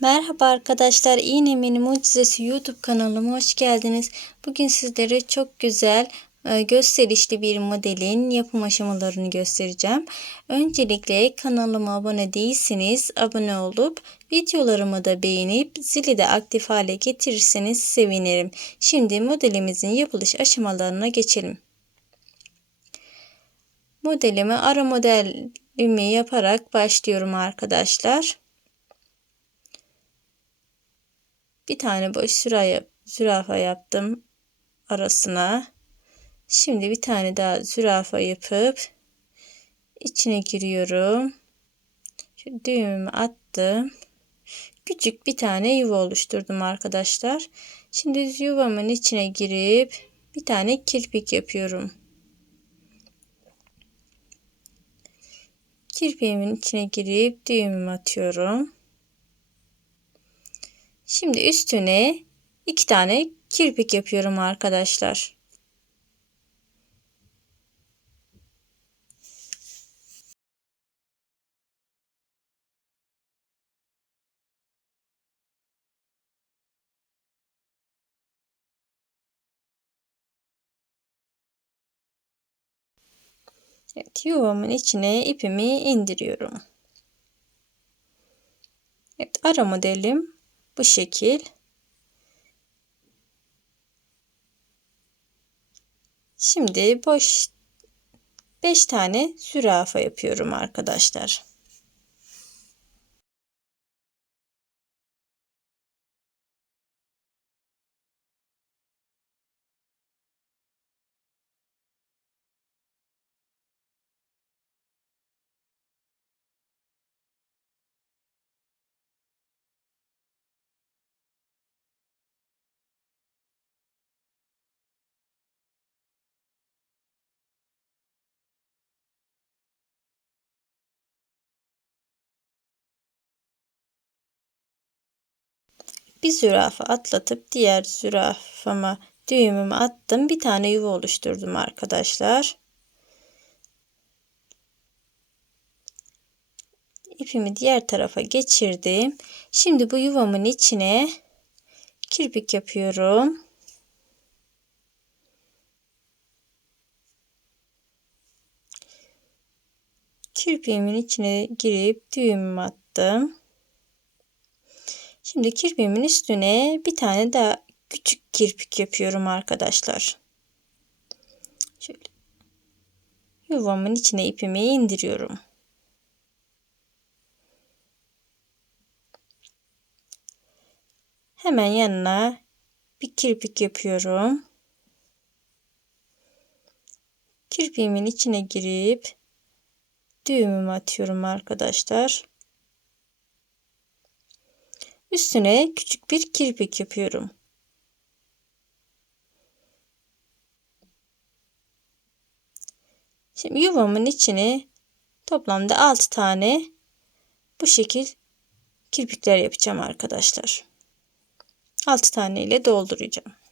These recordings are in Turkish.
Merhaba arkadaşlar, İğnemin Mucizesi YouTube kanalıma hoş geldiniz. Bugün sizlere çok güzel e, gösterişli bir modelin yapım aşamalarını göstereceğim. Öncelikle kanalıma abone değilseniz abone olup videolarımı da beğenip zili de aktif hale getirirseniz sevinirim. Şimdi modelimizin yapılış aşamalarına geçelim. Modelimi ara modelimi yaparak başlıyorum arkadaşlar. Bir tane boş züraya, zürafa yaptım arasına. Şimdi bir tane daha zürafa yapıp içine giriyorum. Şu düğümümü attım. Küçük bir tane yuva oluşturdum arkadaşlar. Şimdi yuvamın içine girip bir tane kirpik yapıyorum. Kirpiğimin içine girip düğümümü atıyorum. Şimdi üstüne iki tane kirpik yapıyorum arkadaşlar. Evet, yuvamın içine ipimi indiriyorum. Evet, ara modelim bu şekil. Şimdi boş 5 tane zürafa yapıyorum arkadaşlar. Bir zürafa atlatıp diğer zürafama düğümümü attım. Bir tane yuva oluşturdum arkadaşlar. İpimi diğer tarafa geçirdim. Şimdi bu yuvamın içine kirpik yapıyorum. Kirpiğimin içine girip düğümümü attım. Şimdi kirpiğimin üstüne bir tane daha küçük kirpik yapıyorum arkadaşlar. Şöyle yuvamın içine ipimi indiriyorum. Hemen yanına bir kirpik yapıyorum. Kirpiğimin içine girip düğümümü atıyorum arkadaşlar. Üstüne küçük bir kirpik yapıyorum. Şimdi yuvamın içine toplamda 6 tane bu şekil kirpikler yapacağım arkadaşlar. 6 tane ile dolduracağım.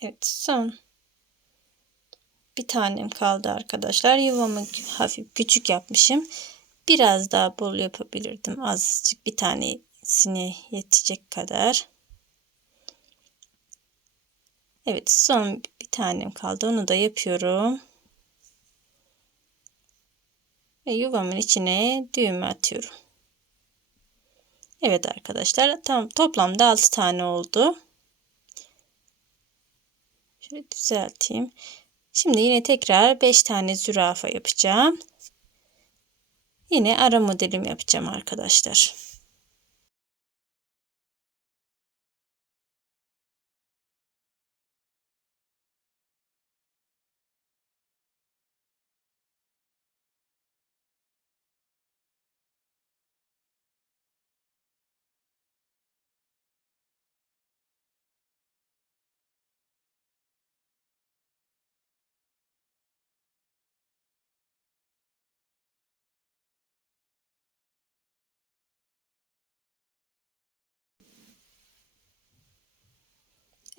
Evet son bir tanem kaldı arkadaşlar. Yuvamı hafif küçük yapmışım. Biraz daha bol yapabilirdim. Azıcık bir tanesine yetecek kadar. Evet son bir tanem kaldı. Onu da yapıyorum. Ve yuvamın içine düğümü atıyorum. Evet arkadaşlar tam toplamda 6 tane oldu. Şöyle düzelteyim. Şimdi yine tekrar 5 tane zürafa yapacağım. Yine ara modelim yapacağım arkadaşlar.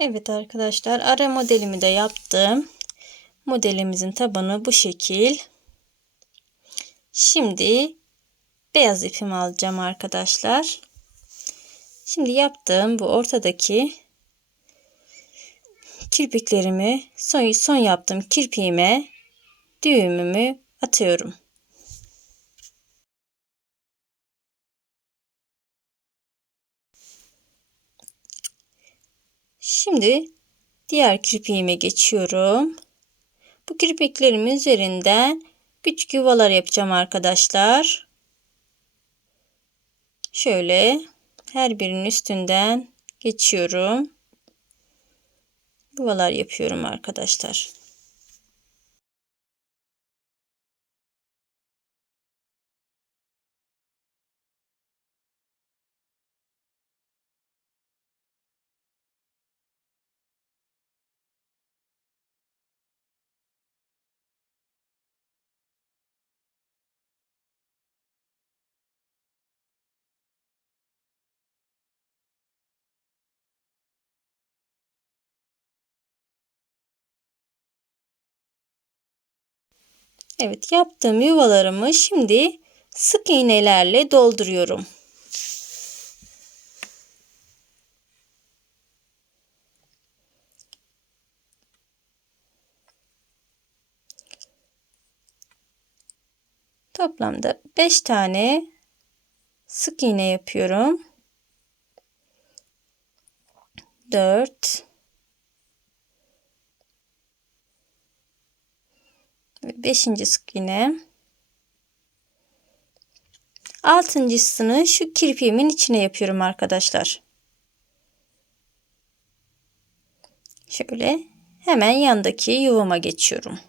Evet arkadaşlar ara modelimi de yaptım. Modelimizin tabanı bu şekil. Şimdi beyaz ipimi alacağım arkadaşlar. Şimdi yaptığım bu ortadaki kirpiklerimi son, son yaptığım kirpiğime düğümümü atıyorum. Şimdi diğer kirpiğime geçiyorum. Bu kirpiklerimin üzerinden küçük yuvalar yapacağım arkadaşlar. Şöyle her birinin üstünden geçiyorum. Yuvalar yapıyorum arkadaşlar. Evet yaptığım yuvalarımı şimdi sık iğnelerle dolduruyorum. Toplamda 5 tane sık iğne yapıyorum. 4 Beşinci sık iğne. Altıncısını şu kirpiğimin içine yapıyorum arkadaşlar. Şöyle hemen yandaki yuvama geçiyorum.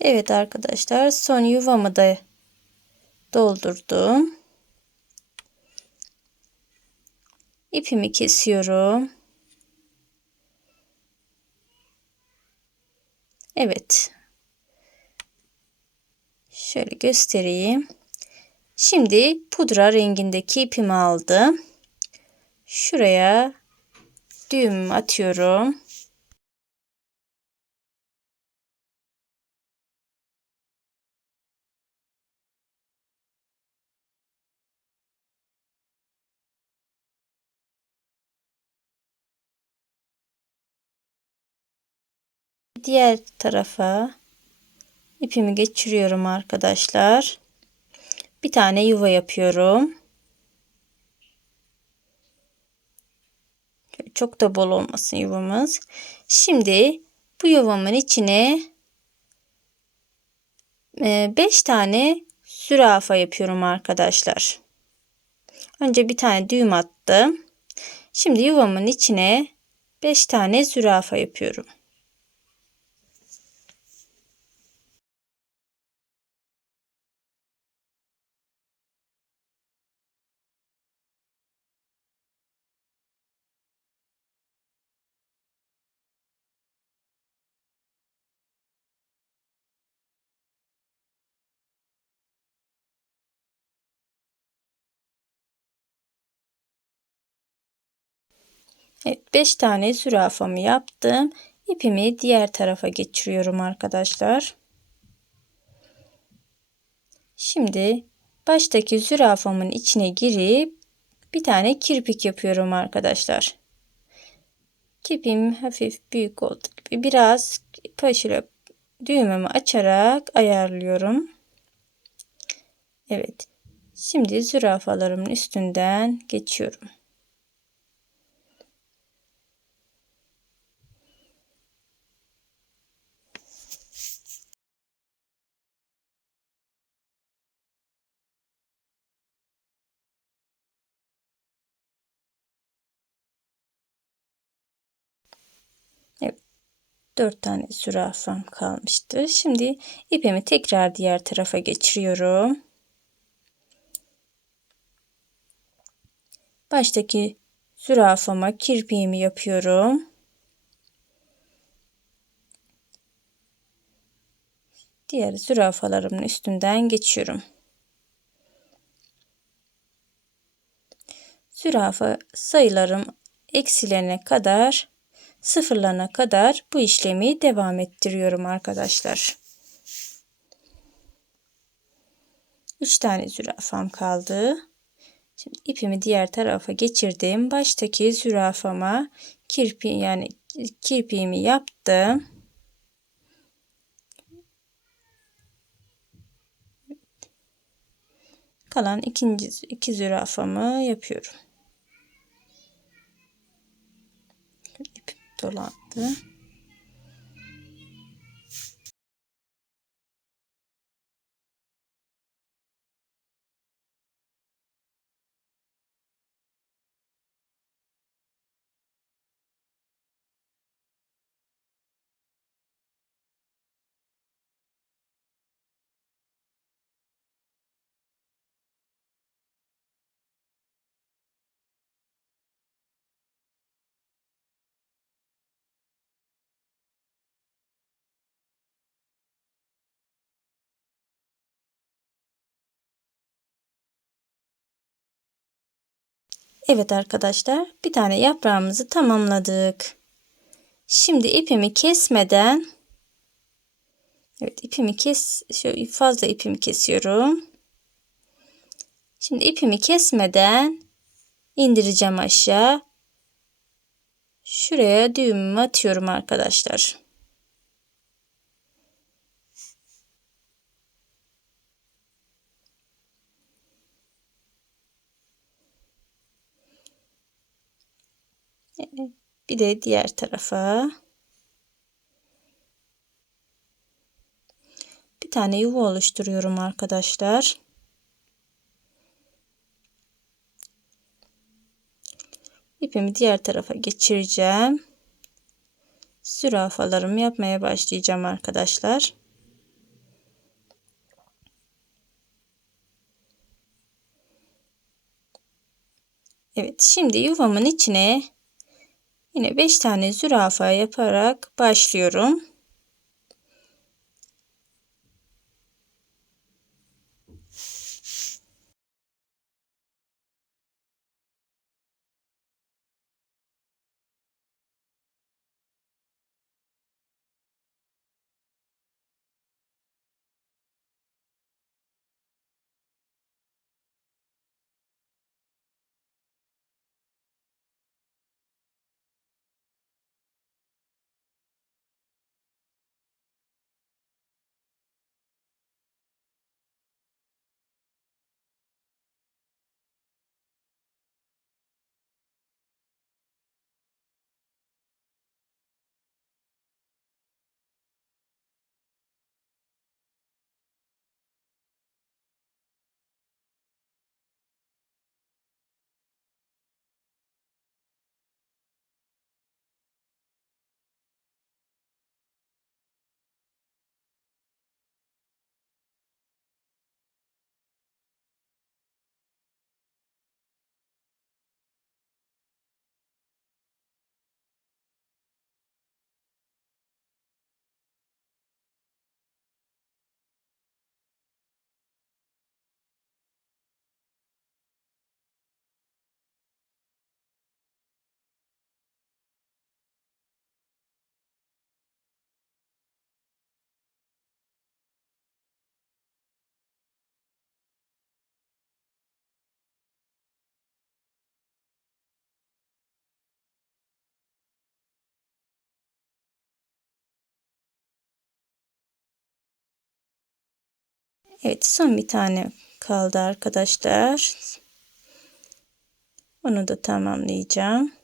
Evet arkadaşlar son yuvamı da doldurdum. İpimi kesiyorum. Evet. Şöyle göstereyim. Şimdi pudra rengindeki ipimi aldım. Şuraya düğümümü atıyorum. Diğer tarafa ipimi geçiriyorum arkadaşlar. bir tane yuva yapıyorum. Çok da bol olmasın yuvamız. Şimdi bu yuvamın içine 5 e, tane zürafa yapıyorum arkadaşlar. Önce bir tane düğüm attım. Şimdi yuvamın içine 5 tane zürafa yapıyorum. Evet 5 tane zürafamı yaptım. İpimi diğer tarafa geçiriyorum arkadaşlar. Şimdi baştaki zürafamın içine girip bir tane kirpik yapıyorum arkadaşlar. Kipim hafif büyük oldu gibi biraz paşıyla düğümümü açarak ayarlıyorum. Evet. Şimdi zürafalarımın üstünden geçiyorum. Evet. 4 tane zürafam kalmıştı. Şimdi ipimi tekrar diğer tarafa geçiriyorum. Baştaki zürafama kirpiğimi yapıyorum. Diğer zürafalarımın üstünden geçiyorum. Zürafa sayılarım eksilerine kadar sıfırlanana kadar bu işlemi devam ettiriyorum arkadaşlar. 3 tane zürafam kaldı. Şimdi ipimi diğer tarafa geçirdim. Baştaki zürafama kirpi yani kirpiğimi yaptım. Kalan ikinci iki zürafamı yapıyorum. Dolandı. Evet arkadaşlar bir tane yaprağımızı tamamladık. Şimdi ipimi kesmeden Evet ipimi kes şöyle fazla ipimi kesiyorum. Şimdi ipimi kesmeden indireceğim aşağı. Şuraya düğümümü atıyorum arkadaşlar. Bir de diğer tarafa. Bir tane yuva oluşturuyorum arkadaşlar. İpimi diğer tarafa geçireceğim. Zürafalarımı yapmaya başlayacağım arkadaşlar. Evet şimdi yuvamın içine Yine 5 tane zürafa yaparak başlıyorum. Evet son bir tane kaldı arkadaşlar. Onu da tamamlayacağım.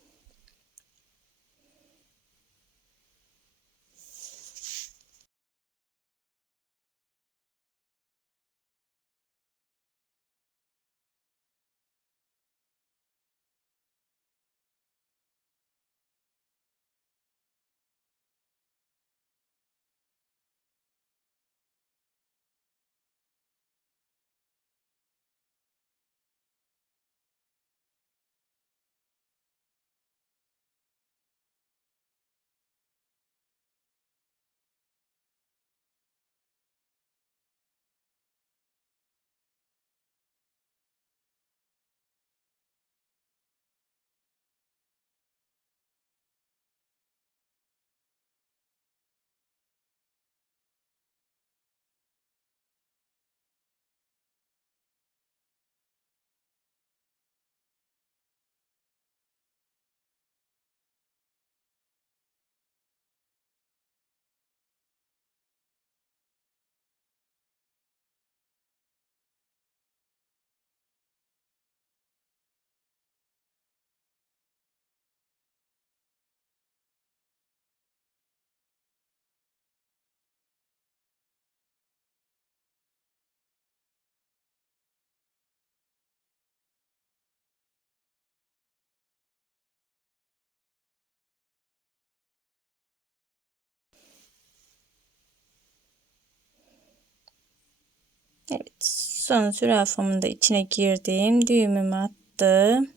Evet son zürafamın da içine girdim. Düğümümü attım.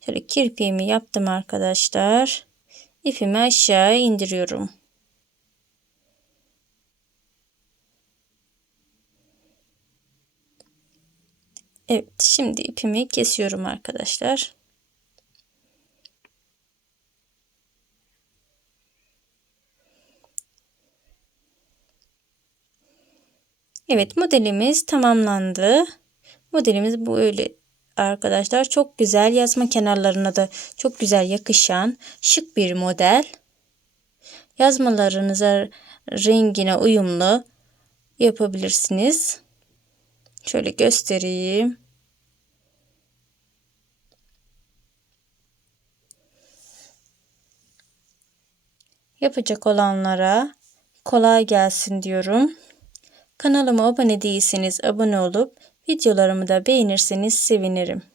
Şöyle kirpiğimi yaptım arkadaşlar. İpimi aşağı indiriyorum. Evet şimdi ipimi kesiyorum arkadaşlar. Evet modelimiz tamamlandı. Modelimiz bu öyle arkadaşlar. Çok güzel yazma kenarlarına da çok güzel yakışan şık bir model. Yazmalarınıza rengine uyumlu yapabilirsiniz. Şöyle göstereyim. Yapacak olanlara kolay gelsin diyorum. Kanalıma abone değilseniz abone olup videolarımı da beğenirseniz sevinirim.